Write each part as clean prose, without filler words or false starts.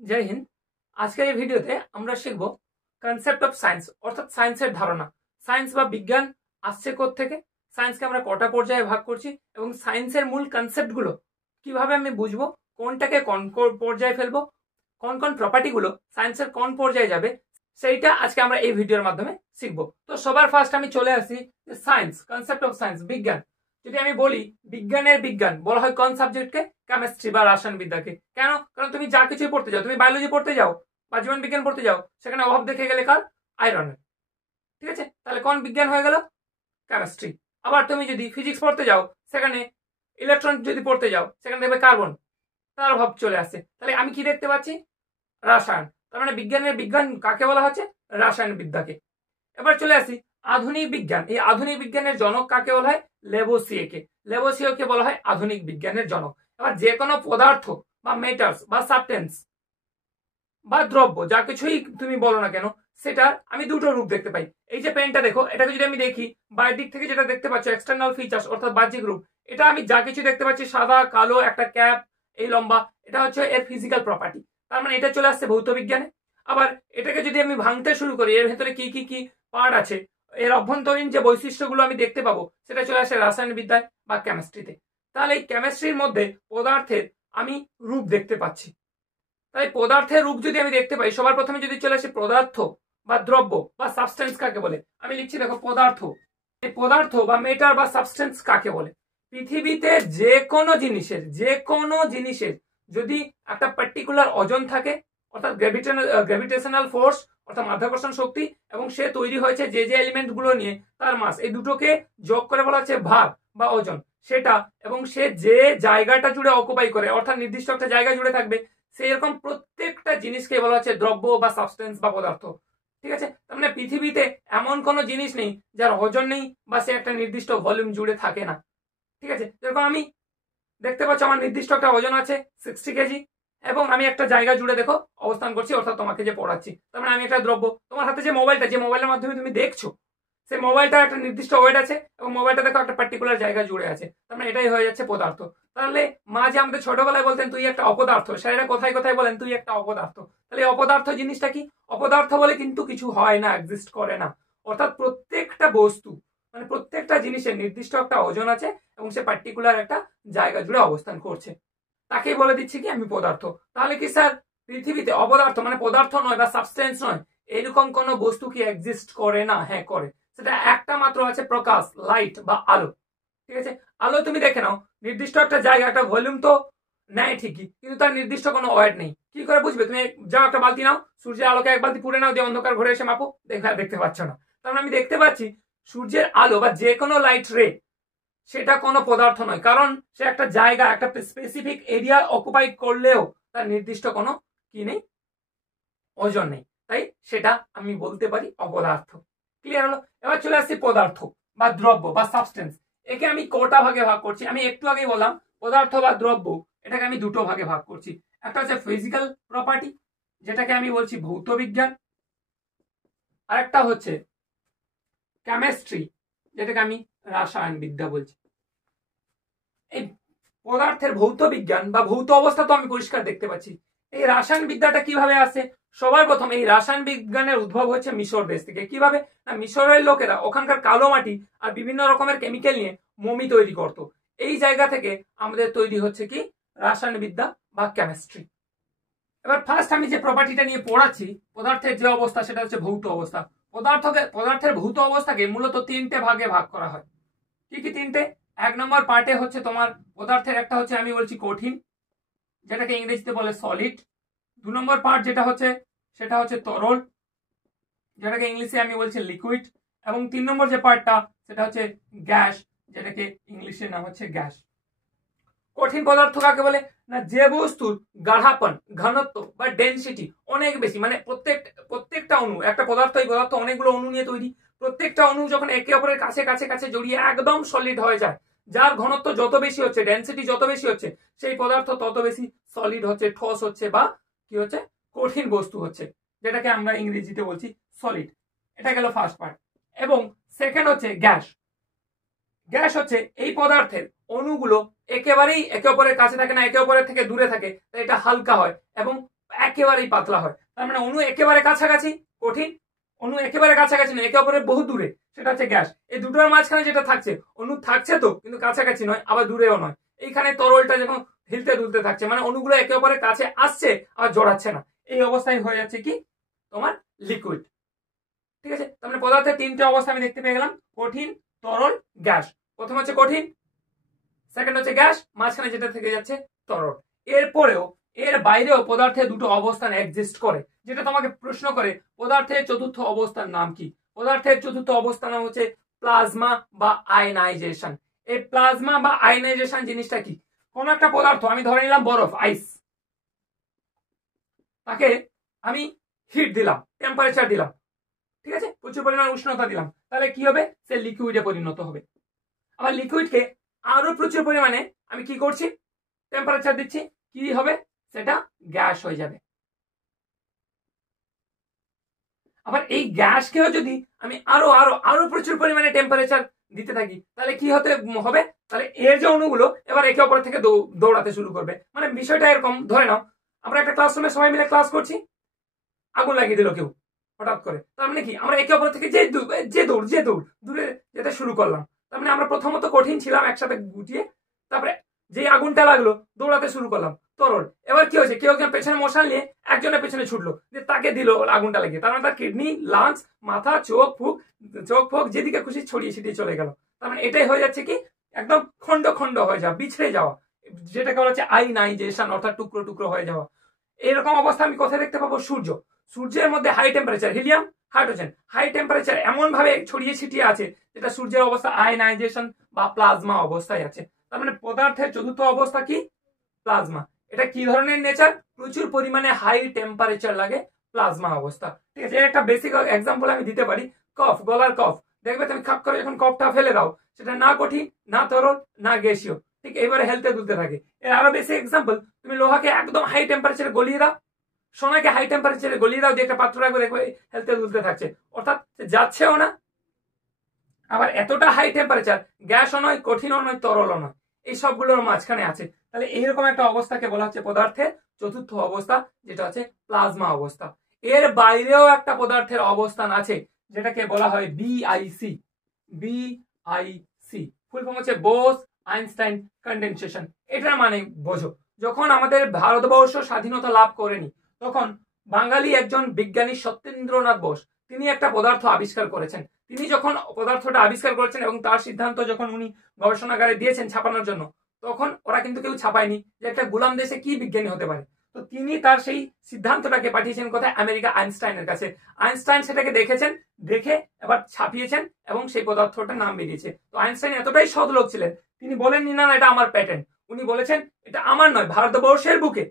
जय हिंद। আজকের এই ভিডিওতে আমরা শিখব কনসেপ্ট অফ সায়েন্স অর্থাৎ সায়েন্সের ধারণা। সায়েন্স বা বিজ্ঞান আসছে কোথা থেকে, সায়েন্সকে আমরা কটা পর্যায়ে ভাগ করছি এবং সায়েন্সের মূল কনসেপ্টগুলো কিভাবে আমি বুঝবো, কোনটাকে কোন পর্যায়ে ফেলবো, কোন কোন প্রপার্টিগুলো সায়েন্সের কোন পর্যায়ে যাবে, সেইটা আজকে আমরা এই ভিডিওর মাধ্যমে শিখবো। তো সবার ফার্স্ট আমি চলে আসি সায়েন্স, কনসেপ্ট অফ সায়েন্স, বিজ্ঞান। যদি আমি বলি বিজ্ঞানের বিজ্ঞান বলা হয় কোন সাবজেক্টকে? কেমিস্ট্রি বা রসায়ন বিদ্যাকে। কেন? কারণ তুমি যা কিছুই পড়তে যাও, তুমি বায়োলজি পড়তে যাও বা জীবন বিজ্ঞান পড়তে যাও, সেখানে অভাব দেখে গেলে কার? আয়রনের। ঠিক আছে, তাহলে কোন বিজ্ঞান হয়ে গেল? কেমিস্ট্রি। আবার তুমি যদি ফিজিক্স পড়তে যাও, সেখানে ইলেকট্রন যদি পড়তে যাও, সেখানে দেখবে কার্বন, তার অভাব চলে আসছে। তাহলে আমি কি দেখতে পাচ্ছি? রসায়ন। তার মানে বিজ্ঞানের বিজ্ঞান কাকে বলা হচ্ছে? রসায়ন বিদ্যাকে। এবার চলে আসি আধুনিক বিজ্ঞান। এই আধুনিক বিজ্ঞানের জনক কাকে বলা হয়? লেবোসিয়েকে। লেবোসিয়েকে বলা হয় আধুনিক বিজ্ঞানের জনক। এবার যে কোনো পদার্থ বা মেটার্স বা সাবস্টেন্স বা দ্রব্য, যা কিছুই তুমি বলো না কেন, সেটার আমি দুটো রূপ দেখতে পাই। এই যে পেনটা দেখো, এটাকে যদি আমি দেখি বাইরের দিক থেকে যেটা দেখতে পাচ্ছ এক্সটার্নাল ফিচার্স অর্থাৎ বাহ্যিক রূপ, এটা আমি যা কিছু দেখতে পাচ্ছি সাদা কালো একটা ক্যাপ, এই লম্বা, এটা হচ্ছে এর ফিজিক্যাল প্রপার্টি। তার মানে এটা চলে আসছে ভৌত বিজ্ঞানে। আবার এটাকে যদি আমি ভাঙতে শুরু করি, এর ভেতরে কি কি কি পার্ট আছে, এর অভ্যন্তরীণ যে বৈশিষ্ট্যগুলো আমি দেখতে পাবো, সেটা চলে আসে রাসায়ন বিদ্যায় বা কেমিস্ট্রিতে। তাহলে এই কেমিস্ট্রির মধ্যে পদার্থের আমি রূপ দেখতে পাচ্ছি। তাই পদার্থের রূপ যদি আমি দেখতে পাই, সবার প্রথমে যদি চলে আসে পদার্থ বা দ্রব্য বা সাবস্টেন্স কাকে বলে, আমি লিখছি দেখো পদার্থ। এই পদার্থ বা মেটার বা সাবস্টেন্স কাকে বলে? পৃথিবীতে যে কোনো জিনিসের যদি একটা পার্টিকুলার ওজন থাকে, অর্থাৎ গ্র্যাভিটেশনাল ফোর্স অর্থাৎ মাধ্যাকর্ষণ শক্তি, এবং সে তৈরি হয়েছে যে যে এলিমেন্ট গুলো নিয়ে, তার মাস, এই দুটোকে যোগ করে বলা হচ্ছে ভার বা ওজন, সেটা, এবং সে যে জায়গাটা জুড়ে অকুপাই করে অর্থাৎ নির্দিষ্ট একটা জায়গা জুড়ে থাকবে, সেই রকম প্রত্যেকটা জিনিসকে বলা হচ্ছে দ্রব্য বা সাবস্টেন্স বা পদার্থ। ঠিক আছে, তার মানে পৃথিবীতে এমন কোনো জিনিস নেই যার ওজন নেই বা সে একটা নির্দিষ্ট ভলিউম জুড়ে থাকে না। ঠিক আছে, যেরকম আমি দেখতে পাচ্ছ আমার নির্দিষ্ট একটা ওজন আছে 60 কেজি, এবং আমি একটা জায়গা জুড়ে দেখো অবস্থান করছি, অর্থাৎ তোমাকে যে পড়াচ্ছি, তার মানে আমি একটা দ্রব্য। তোমার হাতে যে মোবাইলের মাধ্যমে তুমি দেখছো, সেই মোবাইলটা একটা নির্দিষ্ট ওয়েট আছে এবং মোবাইলটা দেখো একটা পার্টিকুলার জায়গা জুড়ে আছে, তার মানে এটাই হয়ে যাচ্ছে পদার্থ। তাহলে মা যে আমাদের ছোটবেলায় বলতেন তুই একটা অপদার্থ, স্যারেরা কোথায় কোথায় বলেন তুই একটা অপদার্থ। তাহলে অপদার্থ জিনিসটা কি? অপদার্থ বলে কিন্তু কিছু হয় না, এক্সিস্ট করে না। অর্থাৎ প্রত্যেকটা বস্তু মানে প্রত্যেকটা জিনিসের নির্দিষ্ট একটা ওজন আছে এবং সে পার্টিকুলার একটা জায়গা জুড়ে অবস্থান করছে, তাকেই বলে দিচ্ছি কি আমি পদার্থ। তাহলে কি স্যার পৃথিবীতে অপদার্থ মানে পদার্থ নয় বা সাবস্টেন্স নয়, এরকম কোন বস্তু কি এক্সিস্ট করে না? হ্যাঁ করে। সেটা একটা মাত্র আছে, প্রকাশ, লাইট বা আলো। ঠিক আছে, আলো তুমি দেখে নাও নির্দিষ্ট একটা জায়গা, একটা ভলিউম তো নেয় ঠিকই, কিন্তু তার নির্দিষ্ট কোনো ওয়েট নেই। কি করে বুঝবে? তুমি যাও একটা বালতি নাও, সূর্যের আলোকে এক বালতি পুড়ে নাও, দিয়ে অন্ধকার ঘরে এসে মাপো, দেখতে পাচ্ছ না। তার মানে আমি দেখতে পাচ্ছি সূর্যের আলো বা যে কোনো লাইট রে, সেটা কোনো পদার্থ নয়, কারণ সে একটা জায়গা, একটা স্পেসিফিক এরিয়া অকুপাই করলেও তার নির্দিষ্ট কোনো কি নেই, ওজন নেই, তাই সেটা আমি বলতে পারি অপদার্থ। ক্লিয়ার হলো? এবার চলে আসছি পদার্থ বা দ্রব্য বা সাবস্টেন্স। একে আমি কটা ভাগে ভাগ করছি? আমি একটু আগেই বললাম পদার্থ বা দ্রব্য, এটাকে আমি দুটো ভাগে ভাগ করছি। একটা হচ্ছে ফিজিক্যাল প্রপার্টি, যেটাকে আমি বলছি ভৌত বিজ্ঞান, আর একটা হচ্ছে কেমিস্ট্রি, যেটাকে আমি রাসায়ন বিদ্যা বলছি। এই পদার্থের ভৌত বিজ্ঞান বা ভৌত অবস্থা তো আমি পরিষ্কার দেখতে পাচ্ছি। এই রাসায়ন বিদ্যাটা কিভাবে আসে? সবার প্রথম এই রাসায়ন বিজ্ঞানের উদ্ভব হচ্ছে মিশর দেশ থেকে। কিভাবে না, মিশরের লোকেরা ওখানকার কালো মাটি আর বিভিন্ন রকমের কেমিক্যাল নিয়ে মমি তৈরি করত। এই জায়গা থেকে আমাদের তৈরি হচ্ছে কি রাসায়ন বিদ্যা বা কেমিস্ট্রি। এবার ফার্স্ট আমি যে প্রপার্টিটা নিয়ে পড়াচ্ছি, পদার্থের যে অবস্থা, সেটা হচ্ছে ভৌত অবস্থা। পদার্থের ভৌত অবস্থাকে মূলত তিনটে ভাগে ভাগ করা হয়। কি কি তিনটে? এক নম্বর পার্টে হচ্ছে তোমার পদার্থের একটা হচ্ছে আমি বলছি কঠিন, যেটাকে ইংরেজিতে বলে সলিড। দু নম্বর পার্ট যেটা হচ্ছে সেটা হচ্ছে তরল, যেটাকে ইংলিশে আমি বলছি লিকুইড। এবং তিন নম্বর যে পার্টটা সেটা হচ্ছে গ্যাস, যেটাকে ইংলিশে নাম হচ্ছে গ্যাস। কঠিন পদার্থ কাকে বলে না, যে বস্তুর গাঢ়াপন, ঘনত্ব বা ডেনসিটি অনেক বেশি, মানে প্রত্যেকটা অণু, একটা পদার্থ, এই পদার্থ অনেকগুলো অণু নিয়ে তৈরি, প্রত্যেকটা অণু যখন একে অপরের কাছে কাছে কাছে জড়িয়ে একদম সলিড হয়ে যায়, যার ঘনত্ব যত বেশি হচ্ছে, ডেনসিটি যত বেশি হচ্ছে, সেই পদার্থ তত বেশি সলিড হচ্ছে, ঠোস হচ্ছে বা কি হচ্ছে, কঠিন বস্তু হচ্ছে, যেটাকে আমরা ইংরেজিতে বলছি সলিড। এটা গেল ফার্স্ট পার্ট। এবং সেকেন্ড হচ্ছে গ্যাস। গ্যাস হচ্ছে এই পদার্থের অণুগুলো একেবারেই একে অপরের কাছে থাকে না, একে অপরের থেকে দূরে থাকে, তাই এটা হালকা হয় এবং একেবারেই পাতলা হয়। তার মানে অণু একেবারে কাছাকাছি কঠিন, অণু একেবারে কাছাকাছি নয়, একে অপরের বহু দূরে, সেটা হচ্ছে গ্যাস। এই দুটোর মাঝখানে যেটা থাকছে, অণু থাকছে তো কিন্তু কাছাকাছি নয়, আবার দূরেও নয়। এইখানে তরলটা যখন হিলতে দুলতে থাকছে, মানে অণুগুলো একে অপরের কাছে আসছে আবার জড়াচ্ছে না, এই অবস্থায় হয়ে যাচ্ছে কি তোমার লিকুইড। ঠিক আছে, তার মানে পদার্থের তিনটে অবস্থা আমি দেখতে পেয়ে গেলাম, কঠিন, তরল, গ্যাস। প্রথম হচ্ছে কঠিন, সেকেন্ড হচ্ছে গ্যাস, মাঝখানে যেটা থেকে যাচ্ছে তরল। এরপরেও এর বাইরেও পদার্থের দুটো অবস্থান এক্সিস্ট করে, যেটা তোমাকে প্রশ্ন করে পদার্থের চতুর্থ অবস্থার নাম কি। পদার্থের চতুর্থ অবস্থার নাম হচ্ছে প্লাজমা বা আয়নাইজেশন। এই প্লাজমা বা আয়নাইজেশন জিনিসটা কি? কোন একটা পদার্থ, আমি ধরে নিলাম বরফ, আইস, তাকে আমি হিট দিলাম, টেম্পারেচার দিলাম, ঠিক আছে, প্রচুর পরিমাণ উষ্ণতা দিলাম, তাহলে কি হবে? সে লিকুইডে পরিণত হবে। আবার লিকুইডকে আরো প্রচুর পরিমাণে আমি কি করছি? টেম্পারেচার দিচ্ছি, কি হবে? সেটা গ্যাস হয়ে যাবে। আবার এই গ্যাসকেও যদি আমি আরো আরো আরো প্রচুর পরিমাণে টেম্পারেচার দিতে থাকি, তাহলে কি হতে হবে? তাহলে এর যে অণুগুলো এবার একে অপর থেকে দৌড়াতে শুরু করবে। মানে বিষয়টা এরকম, ধরে নাও আমরা একটা ক্লাসরুমে সবাই মিলে ক্লাস করছি, আগুন লাগিয়ে দিল কেউ হঠাৎ করে, তার মানে কি আমরা একে অপর থেকে যে দৌড় দূরে যেতে শুরু করলাম। তার মানে আমরা প্রথমত কঠিন ছিলাম একসাথে গুটিয়ে, তারপরে যে আগুনটা লাগলো দৌড়াতে শুরু করলাম তরল। এবার কি হয়েছে? কেউ একজন পেছনে মশাল নিয়ে একজনের পেছনে ছুটলো, যে তাকে দিল আগুনটা লাগিয়ে, তার মানে তার কিডনি, লাংস, মাথা, চোখ ফোক যেদিকে খুশি ছড়িয়ে ছিটিয়ে চলে গেল। তার মানে এটাই হয়ে যাচ্ছে কি একদম খন্ড খন্ড হয়ে যাওয়া, বিছড়ে যাওয়া, যেটাকে বলা হচ্ছে আইনাইজেশন, অর্থাৎ টুকরো টুকরো হয়ে যাওয়া। এরকম অবস্থা আমি কোথায় দেখতে পাবো? সূর্যের মধ্যে high temperature, helium, hydrogen, high temperature এমন ভাবে ছড়িয়ে ছিটিয়ে আছে যেটা সূর্যের অবস্থা আয়নাইজেশন বা প্লাজমা অবস্থায় আছে। তার মানে পদার্থের চতুর্থ অবস্থা কি? প্লাজমা। এটা কি ধরনের নেচার? প্রচুর পরিমাণে হাই টেম্পারেচার লাগে প্লাজমা অবস্থা। ঠিক আছে, একটা বেসিক এক্সাম্পল আমি দিতে পারি, কফ, গলার কফ, দেখবে তুমি খাপ করে যখন কফটা ফেলে দাও, সেটা না কঠিন, না তরল, না গ্যাসীয়, ঠিক এবারে হেলতে দুলতে থাকে। এর আরো বেসিক এক্সাম্পল, তুমি লোহাকে একদম হাই টেম্পারেচারে গলিয়ে দাও, সোনাকে হাই টেম্পারেচারে গলিয়ে দাও, দিয়ে একটা পাত্র রাখবে, দেখবে হেলতে দুলতে থাকছে, অর্থাৎ যাচ্ছেও না, আবার এতটা হাই টেম্পারেচার গ্যাসও নয়, কঠিনও নয়, তরলও নয়, এই সবগুলোর মাঝখানে আছে। তাহলে এইরকম একটা অবস্থাকে বলা হচ্ছে পদার্থের চতুর্থ অবস্থা, যেটা হচ্ছে প্লাজমা অবস্থা। এর বাইরেও একটা পদার্থের অবস্থান আছে, যেটাকে বলা হয় বিআইসি। বিআইসি ফুল ফর্ম হচ্ছে বোস আইনস্টাইন কন্ডেনসেশন। এটার মানে বোঝো, যখন আমাদের ভারতবর্ষ স্বাধীনতা লাভ করেনি, তখন বাঙালি একজন বিজ্ঞানী সত্যেন্দ্রনাথ বোস, তিনি একটা পদার্থ আবিষ্কার করেছেন। তিনি যখন পদার্থটা আবিষ্কার করেছেন এবং তার সিদ্ধান্ত যখন উনি গবেষণাগারে দিয়েছেন ছাপানোর জন্য, তখন ওরা কিন্তু কেউ ছাপায়নি যে একটা গোলাম দেশে কি বিজ্ঞানী হতে পারে। তো তিনি তার সেই সিদ্ধান্তটাকে পাঠিয়েছেন কোথায়? আমেরিকা, আইনস্টাইনের কাছে। আইনস্টাইন সেটাকে দেখেছেন, দেখে এবার ছাপিয়েছেন এবং সেই পদার্থটার নাম বেরিয়েছে। তো আইনস্টাইন এতটাই সৎ লোক ছিলেন, তিনি বলেননি না এটা আমার প্যাটেন্ট, উনি বলেছেন এটা আমার নয়, ভারতবর্ষের বুকে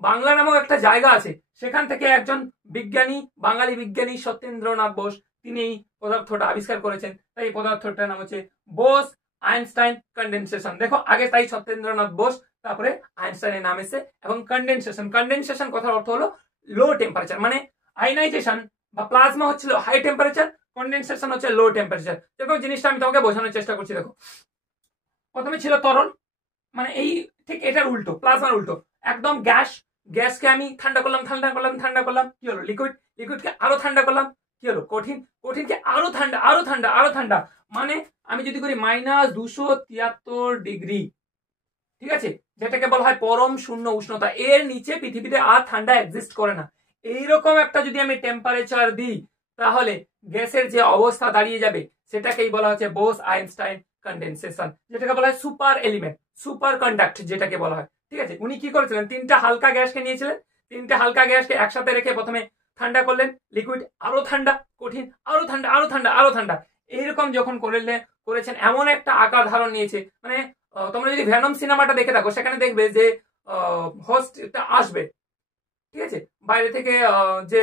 বাংলা নামক একটা জায়গা আছে, সেখান থেকে একজন বিজ্ঞানী, বাঙালি বিজ্ঞানী সত্যেন্দ্রনাথ বোস, তিনি এই পদার্থটা আবিষ্কার করেছেন। তাই এই পদার্থটার নাম হচ্ছে বোস আইনস্টাইন কন্ডেনসেশন। দেখো আগে তাই সত্যেন্দ্রনাথ বোস, তারপরে আইনস্টাইনের নাম এসে, এবং কন্ডেনসেশন, কন্ডেনসেশন কথার অর্থ হলো লো টেম্পারেচার, মানে আয়নাইজেশন বা প্লাজমা হচ্ছিল হাই টেম্পারেচার, কন্ডেনসেশন হচ্ছে লো টেম্পারেচার। দেখো জিনিসটা আমি তোমাকে বোঝানোর চেষ্টা করছি। দেখো প্রথমে ছিল তরল, মানে এই ঠিক এটার উল্টো, প্লাজমার উল্টো, একদম গ্যাস, গ্যাসকে আমি ঠান্ডা করলাম, কি হলো? লিকুইড, লিকুইডকে আরো ঠান্ডা করলাম, কি হলো? কঠিন, কঠিনকে আরো ঠান্ডা, মানে আমি যদি করি -273 ডিগ্রি, ঠিক আছে, যেটাকে বলা হয় পরম শূন্য উষ্ণতা, এর নিচে পৃথিবীতে আর ঠান্ডা এক্সিস্ট করে না। এইরকম একটা যদি আমি টেম্পারেচার দিই, তাহলে গ্যাসের যে অবস্থা দাঁড়িয়ে যাবে, সেটাকেই বলা হচ্ছে বোস আইনস্টাইন কন্ডেনসেশন, যেটাকে বলা হয় সুপার এলিমেন্ট, সুপার কন্ডাক্ট যেটাকে বলা হয়। ঠিক আছে, উনি কি করেছিলেন? তিনটা হালকা গ্যাসকে নিয়েছিলেন, তিনটা হালকা গ্যাসকে একসাথে রেখে প্রথমে ঠান্ডা করলেন, লিকুইড আরো ঠান্ডা, কঠিন আরো ঠান্ডা, এইরকম যখন করেছেন, এমন একটা আকার ধারণ নিয়েছে, মানে তোমরা যদি ভ্যানম সিনেমাটা দেখে থাকো, সেখানে দেখবে যে হোস্টটা আসবে, ঠিক আছে, বাইরে থেকে যে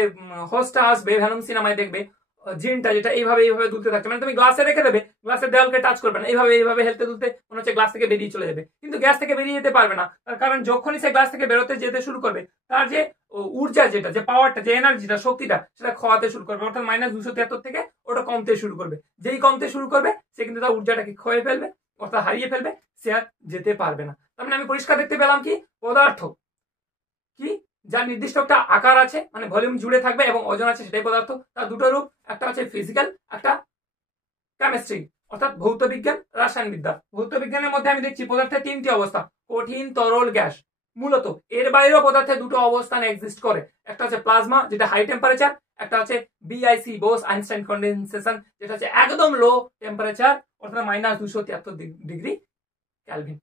হোস্টটা আসবে ভ্যানম সিনেমায়, দেখবে জিনটা যেটা এইভাবে দুলতে থাকছে, মানে তুমি গ্লাসে রেখে দেবে, গ্লাসের দেওয়ালকে টাচ করবে না, এইভাবে হেলতে দুলতে মনে হচ্ছে গ্লাস থেকে বেরিয়ে চলে যাবে, কিন্তু গ্যাস থেকে বেরিয়ে যেতে পারবে না। তার কারণ যখনই সে গ্লাস থেকে বেরোতে যেতে শুরু করবে, তার যে ঊর্জা, যেটা যে পাওয়ারটা, যে এনার্জিটা, শক্তিটা, সেটা খাওয়াতে শুরু করবে, অর্থাৎ -273 থেকে ওটা কমতে শুরু করবে। যেই কমতে শুরু করবে, সে কিন্তু তার ঊর্জাটাকে ক্ষয়ে ফেলবে, অর্থাৎ হারিয়ে ফেলবে, সে আর যেতে পারবে না। তার মানে আমি পরিষ্কার দেখতে পেলাম কি পদার্থ কি যার নির্দিষ্ট একটা আকার আছে, মানে ভলিউম জুড়ে থাকবে এবং ওজন আছে, সেটাই পদার্থ। তার দুটো রূপ, একটা হচ্ছে ফিজিক্যাল, একটা কেমিস্ট্রি অর্থাৎ ভৌত বিজ্ঞান, রাসায়ন বিদ্যা। ভৌত বিজ্ঞানের মধ্যে আমি দেখছি পদার্থের তিনটি অবস্থা, কঠিন, তরল, গ্যাস। মূলত এর বাইরেও পদার্থের দুটো অবস্থান এক্সিস্ট করে, একটা হচ্ছে প্লাজমা যেটা হাই টেম্পারেচার, একটা হচ্ছে বিআইসি বোস আইনস্টাইন কন্ডেনসেশন যেটা হচ্ছে একদম লো টেম্পারেচার অর্থাৎ -273 ডিগ্রি ক্যালভিন।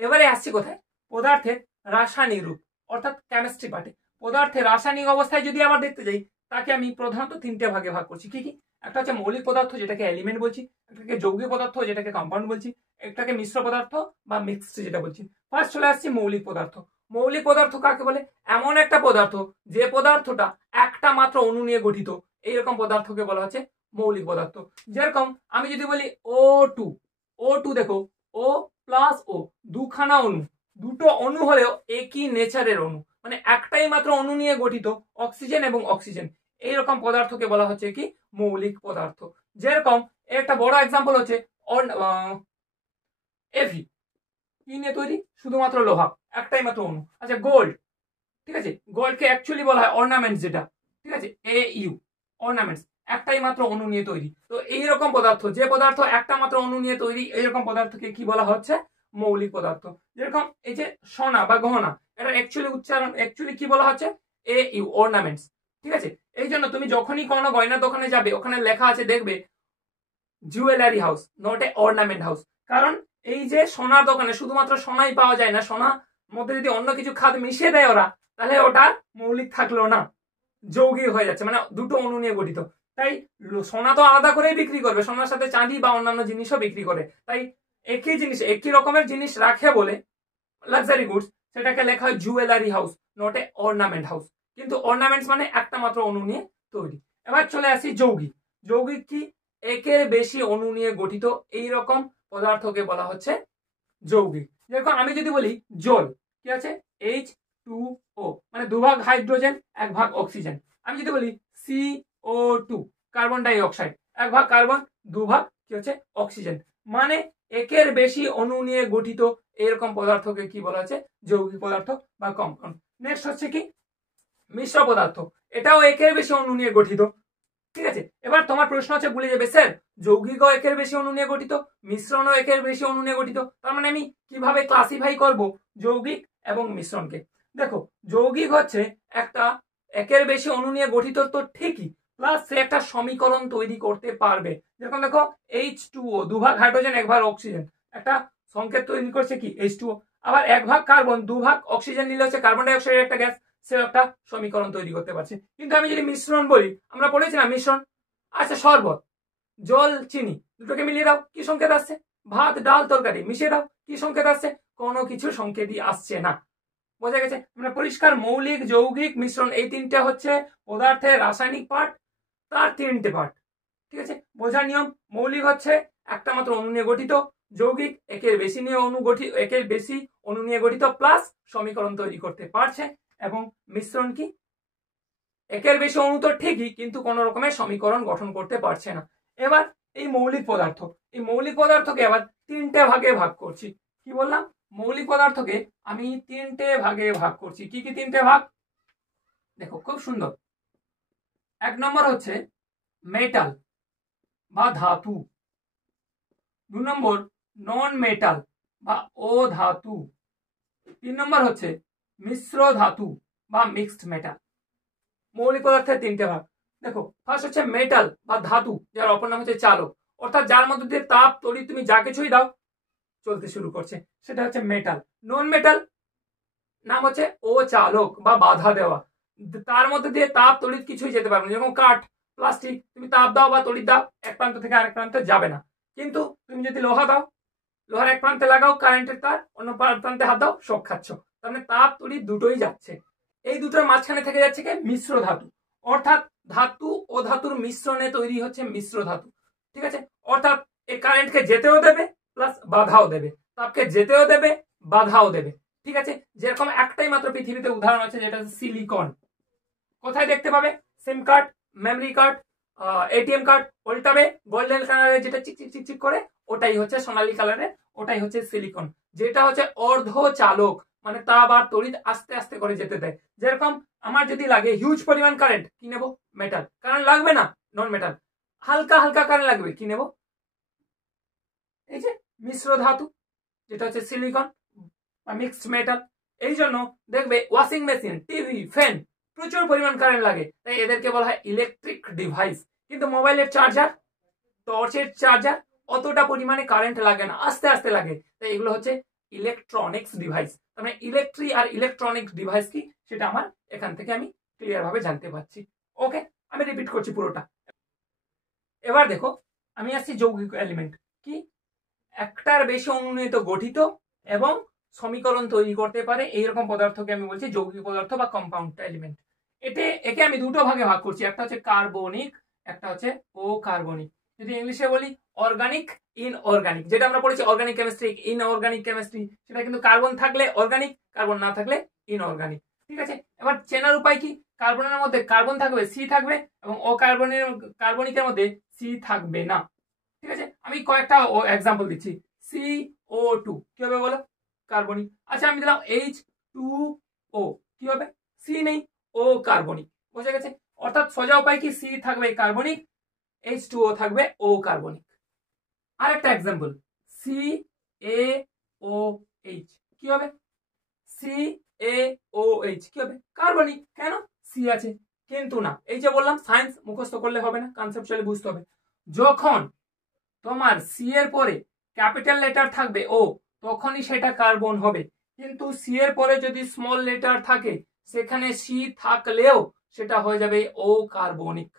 এবারে আসছি কোথায়, পদার্থের রাসায়নিক রূপ অর্থাৎ কেমিস্ট্রি পার্টে। পদার্থের রাসায়নিক অবস্থায় যদি আবার দেখতে যাই, তাকে আমি প্রধানত তিনটে ভাগে ভাগ করছি। কি কি? একটা হচ্ছে মৌলিক পদার্থ যেটাকে এলিমেন্ট বলছি, একটাকে যৌগিক পদার্থ যেটাকে কম্পাউন্ড বলছি, একটাকে মিশ্র পদার্থ বা মিক্সড যেটা বলছি। ফার্স্ট চলে আসছি মৌলিক পদার্থ। মৌলিক পদার্থ কাকে বলে? এমন একটা পদার্থ যে পদার্থটা একটা মাত্র অণু নিয়ে গঠিত, এইরকম পদার্থকে বলা হচ্ছে মৌলিক পদার্থ। যেরকম আমি যদি বলি O2 দেখো, O প্লাস ও দুখানা অণু, দুটো অণু হলেও একই নেচারের অণু, মানে একটাই মাত্র অণু নিয়ে গঠিত, অক্সিজেন এবং অক্সিজেন, এইরকম পদার্থকে বলা হচ্ছে কি মৌলিক পদার্থ। যেরকম একটা বড় এক্সাম্পল হচ্ছে এফি, কি নিয়ে তৈরি? শুধুমাত্র লোহা, একটাই মাত্র অণু। আচ্ছা গোল্ড, ঠিক আছে, গোল্ডকে অ্যাকচুয়ালি বলা হয় অর্নামেন্টস, যেটা ঠিক আছে AU অর্নামেন্টস, একটাই মাত্র অণু নিয়ে তৈরি। তো এইরকম পদার্থ, যে পদার্থ একটা মাত্র অণু নিয়ে তৈরি, এইরকম পদার্থকে কি বলা হচ্ছে? মৌলিক পদার্থ। যেরকম এই যে সোনা বা গহনা, এটা অ্যাকচুয়ালি উচ্চারণ অ্যাকচুয়ালি কি বলা হচ্ছে? AU অর্নামেন্টস, ঠিক আছে। এই জন্য তুমি যখনই কোনো গয়নার দোকানে যাবে, ওখানে লেখা আছে দেখবে jewellery house, not a ornament house. কারণ এই যে সোনার দোকানে শুধুমাত্র সোনাই পাওয়া যায় না, সোনার মধ্যে যদি অন্য কিছু খাদ মিশিয়ে দেয় ওরা, তাহলে ওটা মৌলিক থাকলো না, যৌগিক হয়ে যাচ্ছে, মানে দুটো অণু নিয়ে গঠিত। তাই সোনা তো আলাদা করেই বিক্রি করবে, সোনার সাথে চাঁদি বা অন্যান্য জিনিসও বিক্রি করে। তাই একই জিনিস, একই রকমের জিনিস রাখে বলে লাক্সারি গুডস, সেটাকে লেখা হয় jewellery house, not a ornament house. কিন্তু অর্নামেন্টস মানে একটা মাত্র অণু নিয়ে তৈরি। এবার চলে আসি যৌগিক। যৌগিক কি? একের বেশি অণু নিয়ে গঠিত, এই রকম পদার্থকে বলা হচ্ছে যৌগিক। যেরকম আমি যদি বলি জল, কি আছে? H2O, মানে দুভাগ হাইড্রোজেন এক ভাগ অক্সিজেন। আমি যদি বলি CO2, কার্বন ডাই অক্সাইড, এক ভাগ কার্বন দুভাগ কি হচ্ছে অক্সিজেন, মানে একের বেশি অণু নিয়ে গঠিত, এরকম পদার্থকে কি বলা হচ্ছে? যৌগিক পদার্থ বা কম্পাউন্ড। নেক্সট হচ্ছে কি মিশ্র পদার্থ, এটাও একের বেশি অণু নিয়ে গঠিত, ঠিক আছে। এবার তোমার প্রশ্ন হচ্ছে বলে যাবে স্যার যৌগিকও একের বেশি অণু নিয়ে গঠিত, মিশ্রণও একের বেশি অণু নিয়ে গঠিত, তার মানে আমি কিভাবে ক্লাসিফাই করব যৌগিক এবং মিশ্রণকে? দেখো যৌগিক হচ্ছে একটা একের বেশি অণু নিয়ে গঠিত তো ঠিকই, প্লাস সে একটা সমীকরণ তৈরি করতে পারবে। যেরকম দেখো H2O, দুভাগ হাইড্রোজেন এক ভাগ অক্সিজেন, একটা সংকেত তৈরি করছে কি H2O। আবার এক ভাগ কার্বন দুভাগ অক্সিজেন নিলে হচ্ছে কার্বন ডাই অক্সাইডের একটা গ্যাস, সে একটা সমীকরণ তৈরি করতে পারছে। কিন্তু আমি যদি মিশ্রণ বলি, আমরা পড়েছিলাম মিশ্রণ, আচ্ছা শরবত, জল, চিনি দুটোকে মিলিয়ে দাও, কি সংকেত আসছে? ভাত, ডাল, তরকারি মিশিয়ে দাও, কি সংকেত আসছে? কোনো কিছু সংকেতই আসছে না। বোঝা গেছে? মানে পরিষ্কার মৌলিক, যৌগিক, মিশ্রণ, এই তিনটে হচ্ছে পদার্থের রাসায়নিক পার্ট, তার তিনটে পার্ট, ঠিক আছে। বোঝার নিয়ম, মৌলিক হচ্ছে একটা মাত্র অণু নিয়ে গঠিত, যৌগিক একের বেশি অণু নিয়ে গঠিত প্লাস সমীকরণ তৈরি করতে পারছে, এবং মিশ্রণ কি একের বেশি অণু তো ঠিকই, কিন্তু কোন রকমের সমীকরণ গঠন করতে পারছে না। এবার এই মৌলিক পদার্থকে আবার তিনটে ভাগে ভাগ করছি। কি বললাম? মৌলিক পদার্থকে আমি তিনটে ভাগে ভাগ করছি। কি কি তিনটে ভাগ? দেখো খুব সুন্দর। এক নম্বর হচ্ছে মেটাল বা ধাতু, 2 নম্বর নন মেটাল বা অধাতু, 3 নম্বর হচ্ছে মিশ্র ধাতু বা মিক্সড মেটাল। মৌলিক পদার্থের তিনটে ভাগ। দেখো ফার্স্ট হচ্ছে মেটাল বা ধাতু, যার অপর নাম হচ্ছে চালক, অর্থাৎ যার মধ্যে দিয়ে তাপ তড়িৎ তুমি যা কিছুই দাও চলতে শুরু করছে, সেটা হচ্ছে মেটাল। নন মেটাল নাম হচ্ছে অচালক বা বাধা দেওয়া, তার মধ্যে দিয়ে তাপ তড়িৎ কিছুই যেতে পারবে না। যেরকম কাঠ, প্লাস্টিক, তুমি তাপ দাও বা তড়িৎ দাও, এক প্রান্ত থেকে আরেক প্রান্তে যাবে না। কিন্তু তুমি যদি লোহা দাও, লোহার এক প্রান্তে লাগাও কারেন্টের তার, অন্য প্রান্তে হাত দাও, শক খাচ্ছ। তার মানে তাপ তড়িৎ দুটোই যাচ্ছে। এই দুটোর মাঝখানে থেকে যাচ্ছে কি মিশ্র ধাতু, অর্থাৎ ধাতু ও ধাতুর মিশ্রণে তৈরি হচ্ছে মিশ্র ধাতু, ঠিক আছে। অর্থাৎ এই কারেন্টকে যেতেও দেবে প্লাস বাধাও দেবে, তাপকে যেতেও দেবে বাধাও দেবে, ঠিক আছে। যেরকম একটাই মাত্র পৃথিবীতে উদাহরণ আছে, যেটা হচ্ছে সিলিকন। কোথায় দেখতে পাবে? SIM card, memory card, ATM card উল্টাবে গোল্ডেন কালারের যেটা চিকচিক চিকচিক করে, ওটাই হচ্ছে সোনালী কালারের, ওটাই হচ্ছে সিলিকন, যেটা হচ্ছে অর্ধ চালক, মানে তাপ আর তড়িৎ আস্তে আস্তে করে যেতে দেয়। যেরকম আমার যদি লাগে হিউজ পরিমাণ কারেন্ট, কি নেব? মেটাল। কারেন্ট লাগবে না, নন মেটাল। হালকা হালকা কারেন্ট লাগবে, কি নেব? এই যে মিশ্র ধাতু, যেটা হচ্ছে সিলিকন বা মিক্সড মেটাল। এই জন্য দেখবে ওয়াশিং মেশিন, টিভি, ফ্যান প্রচুর পরিমাণ কারেন্ট লাগে, তাই এদেরকে বলা হয় ইলেকট্রিক ডিভাইস। কিন্তু মোবাইলের চার্জার, টর্চের চার্জার অতটা পরিমাণে কারেন্ট লাগে না, আস্তে আস্তে লাগে, তাই এগুলো হচ্ছে ইলেকট্রনিক্স ডিভাইস। মানে ইলেকট্রিক আর ইলেকট্রনিক্স ডিভাইস কি সেটা আমার এখান থেকে আমি ক্লিয়ার ভাবে জানতে পারছি। ওকে, আমি রিপিট করছি পুরোটা। এবার দেখো, আমি আসছি যৌগিক এলিমেন্ট। কি? একটার বেশি অণু নিয়ে তো গঠিত এবং সমীকরণ তৈরি করতে পারে এইরকম পদার্থকে আমি বলছি যৌগিক পদার্থ বা কম্পাউন্ড এলিমেন্ট। একে আমি দুটো ভাগে ভাগ করছি, একটা হচ্ছে কার্বনিক, একটা হচ্ছে অকার্বনিক। যদি ইংলিশে বলি অর্গানিক, ইনঅর্গানিক। যেটা আমরা পড়েছি অর্গানিক কেমিস্ট্রি, ইনঅর্গানিক কেমিস্ট্রি, সেটা কিন্তু কার্বন থাকলে অর্গানিক, কার্বন না থাকলে ইনঅর্গানিক। ঠিক আছে, এবার চেনার উপায় কি? কার্বনের মধ্যে কার্বন থাকবে, সি থাকবে, এবং কার্বনিকের মধ্যে সি থাকবে না। ঠিক আছে, আমি কয়েকটা এক্সাম্পল দিচ্ছি। CO2 কি হবে বলো? কার্বনিক। আচ্ছা, আমি দিলাম H2O, কি হবে? সি নেই, ও কার্বনিক। বোঝা গেছে? অর্থাৎ সোজা উপায় কি, সি থাকবে কার্বনিক, H2O থাকবে ও কার্বনিক। আরেকটা এক্সাম্পল, CaOH কি হবে? CaOH কি হবে? কার্বনিক। কেন? সি আছে। কিন্তু না, এই যে বললাম সায়েন্স মুখস্থ করলে হবে না, কনসেপচুয়ালি বুঝতে হবে। যখন তোমার সি এর পরে ক্যাপিটাল লেটার থাকবে ও, তখনই সেটা কার্বন হবে। কিন্তু সি এর পরে যদি স্মল লেটার থাকে, সেখানে সি থাকলেও সেটা হয়ে যাবে ও কার্বনিক।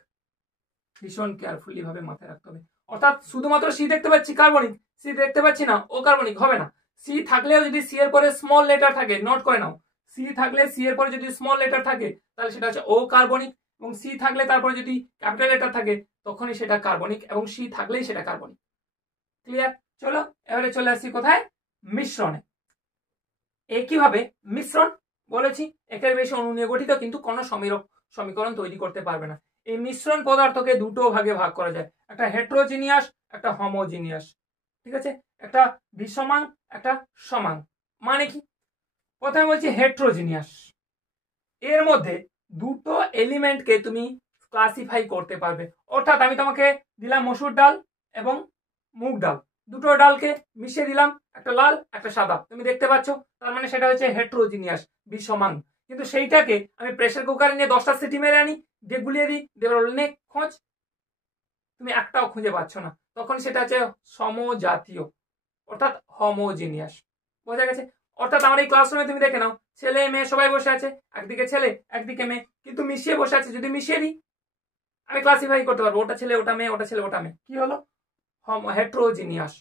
ভীষণ কেয়ারফুলি ভাবে মাথায় রাখতে হবে। অর্থাৎ শুধুমাত্র সি দেখতে পাচ্ছি কার্বনিক, সি দেখতে পাচ্ছি না ও কার্বনিক, হবে না। সি থাকলেও যদি সি এর পরে স্মল লেটার থাকে, নোট করে নাও, সি থাকলে সি এর পরে যদি স্মল লেটার থাকে তাহলে সেটা হচ্ছে ও কার্বনিক, এবং সি থাকলে তারপরে যদি ক্যাপিটাল লেটার থাকে তখনই সেটা কার্বনিক, এবং সি থাকলেই সেটা কার্বনিক। ক্লিয়ার? চলো এবারে চলে আসছি কোথায়? মিশ্রণে। একইভাবে মিশ্রণ বলেছি একের বেশি অণু নিয়ে গঠিত কিন্তু কোনো সমীকরণ তৈরি করতে পারবে না। এই মিশ্রণ পদার্থকে দুটো ভাগে ভাগ করা যায়, একটা হেট্রোজিনিয়াস, একটা হোমোজিনিয়াস। ঠিক আছে, একটা বিষমাং, একটা সমাং। মানে কি? প্রথমে বলছি হেট্রোজিনিয়াস। এর মধ্যে দুটো এলিমেন্টকে তুমি ক্লাসিফাই করতে পারবে। অর্থাৎ আমি তোমাকে দিলাম মসুর ডাল এবং মুগ ডাল, দুটো ডালকে মিশিয়ে দিলাম, একটা লাল একটা সাদা, তুমি দেখতে পাচ্ছ, তার মানে সেটা হচ্ছে হেট্রোজিনিয়াস, বিষমাং। কিন্তু সেইটাকে আমি প্রেসার কুকারে নিয়ে 10টা সিটি মেরে আনি, দিয়ে গুলিয়ে দিই, দিয়ে বললে খোঁজ, তুমি একটাও খুঁজে পাচ্ছ না, তখন সেটা হচ্ছে সমজাতীয়, অর্থাৎ হোমোজিনিয়াস। বোঝা গেছে? অর্থাৎ আমার এই ক্লাসরুমে তুমি দেখে নাও, ছেলে মেয়ে সবাই বসে আছে, একদিকে ছেলে একদিকে মেয়ে, কিন্তু মিশিয়ে বসে আছে। যদি মিশিয়ে দিই আমি ক্লাসিফাই করতে পারবো, ওটা ছেলে ওটা মেয়ে, ওটা ছেলে ওটা মেয়ে। কি হলো? হেট্রোজিনিয়াস।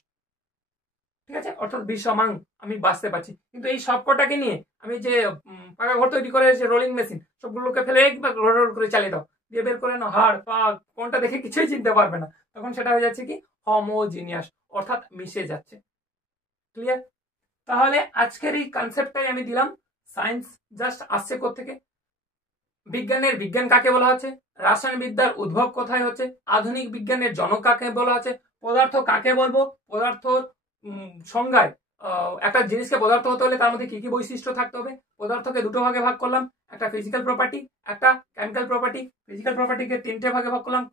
ঠিক আছে, অর্থাৎ বিষমাং আমি বাঁচতে পারছি। কিন্তু এই সবকটাকে নিয়ে আমি যে পাকা ঘর তৈরি করে যে রোলিং মেশিন, সবগুলোকে ফেলে একবার রোল করে চালিয়ে দাও, দিয়ে বের করে নাও হাড় পা কোনটা দেখে কিছুই চিনতে পারবে না, তখন সেটা হয়ে যাচ্ছে কি হোমোজিনিয়াস, অর্থাৎ মিশে যাচ্ছে। ক্লিয়ার? তাহলে আজকের এই কনসেপ্টটাই আমি দিলাম। সায়েন্স জাস্ট আসছে কোত্থেকে, বিজ্ঞানের বিজ্ঞান কাকে বলা হচ্ছে, রাসায়নবিদ্যার উদ্ভব কোথায় হচ্ছে, আধুনিক বিজ্ঞানের জনক কাকে বলা হচ্ছে, পদার্থ কাকে বলবো, পদার্থর সংজ্ঞায় একটা জিনিসকে পদার্থ হতে হলে তার মধ্যে কি কি বৈশিষ্ট্য থাকতে হবে। পদার্থকে দুটো ভাগে ভাগ করলাম, একটা ফিজিক্যাল প্রপার্টি, একটা কেমিক্যাল প্রপার্টি। ফিজিক্যাল প্রপার্টিকে তিনটে ভাগে ভাগ করলাম,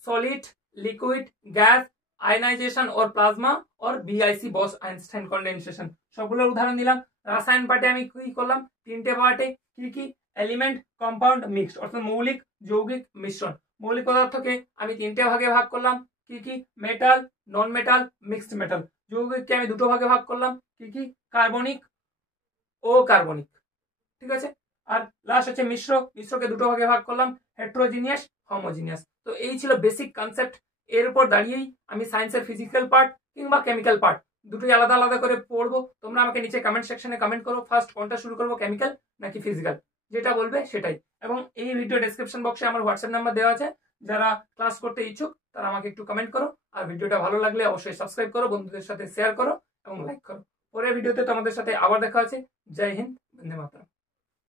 সলিড, লিকুইড, গ্যাস, আয়নাইজেশন और প্লাজমা और BIC বস আইনস্টাইন কনডেনসেশন, সবগুলোর উদাহরণ দিলাম। রাসায়ন পার্টে আমি কি করলাম, তিনটে পার্টে কি কি, এলিমেন্ট, কম্পাউন্ড, মিক্সড, অর্থাৎ মৌলিক, যৌগিক, মিশ্রণ। মৌলিক পদার্থকে আমি তিনটে ভাগে ভাগ করলাম, কি কি, metal, non metal, mixed metal. যৌগিককে আমি দুটো ভাগে ভাগ করলাম, কি কি, কার্বনিক ও কার্বনিক। ঠিক আছে, আর লাস্ট হচ্ছে মিশ্রকে দুটো ভাগে ভাগ করলাম, হেট্রোজিনিয়াস, হোমোজিনিয়াস। তো এই ছিল বেসিক কনসেপ্ট। এর উপর দাঁড়িয়েই আমি সায়েন্সের ফিজিক্যাল পার্ট কিংবা কেমিক্যাল পার্ট দুটোই আলাদা আলাদা করে পড়বো। তোমরা আমাকে নিচে কমেন্ট সেকশনে কমেন্ট করো, ফার্স্ট কোনটা শুরু করবো, কেমিক্যাল নাকি ফিজিক্যাল, যেটা বলবে সেটাই। এবং এই ভিডিও ডেসক্রিপশন বক্সে আমার হোয়াটসঅ্যাপ নাম্বার দেওয়া আছে, যারা ক্লাস করতে ইচ্ছুক তারা আমাকে একটু কমেন্ট করো। আর ভিডিওটা ভালো লাগলে অবশ্যই সাবস্ক্রাইব করো, বন্ধুদের সাথে শেয়ার করো এবং লাইক করো। পরের ভিডিওতে তোমাদের সাথে আবার দেখা আছে। জয় হিন্দ, বন্দে মাতরম।